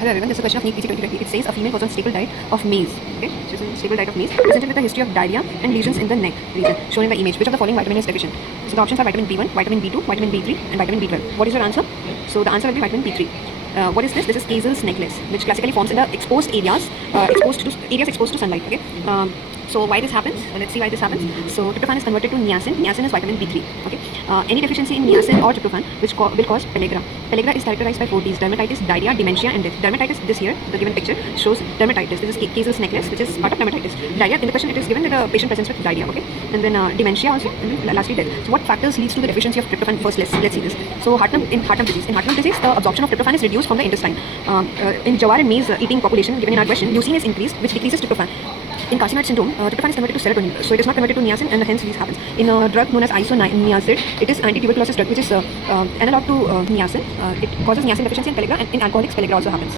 Hello everyone, this is a question of NEET PC 2020. It says a female was on stable diet of maize. Okay, she's on stable diet of maize. Presented with a history of diarrhea and lesions in the neck region, shown in the image. Which of the following vitamin is deficient? So the options are vitamin B1, vitamin B2, vitamin B3, and vitamin B12. What is your answer? So the answer will be vitamin B3. What is this? This is Kaysel's necklace, which classically forms in the exposed areas, exposed to sunlight. Okay. So why this happens? Let's see why this happens. So tryptophan is converted to niacin. Niacin is vitamin B3. Okay. Any deficiency in niacin or tryptophan will cause pellagra. Pellagra is characterized by 4 Ds: dermatitis, diarrhea, dementia, and death. Dermatitis, this here, the given picture shows dermatitis. This is Kaysel's necklace, which is part of dermatitis. Diarrhea, in the question it is given that the patient presents with diarrhea. Okay. And then dementia also, and then lastly death. So what factors leads to the deficiency of tryptophan? First, let's see this. So in Hartnum disease, the absorption of tryptophan is reduced from the intestine. In jawar and maize eating population given in our question, leucine is increased, which decreases tryptophan. In carcinoid syndrome, tryptophan is converted to serotonin, so it is not converted to niacin, and hence this happens. In a drug known as isoniazid, it is anti-tuberculosis drug, which is analog to niacin. It causes niacin deficiency in pellagra, and in alcoholics, pellagra also happens.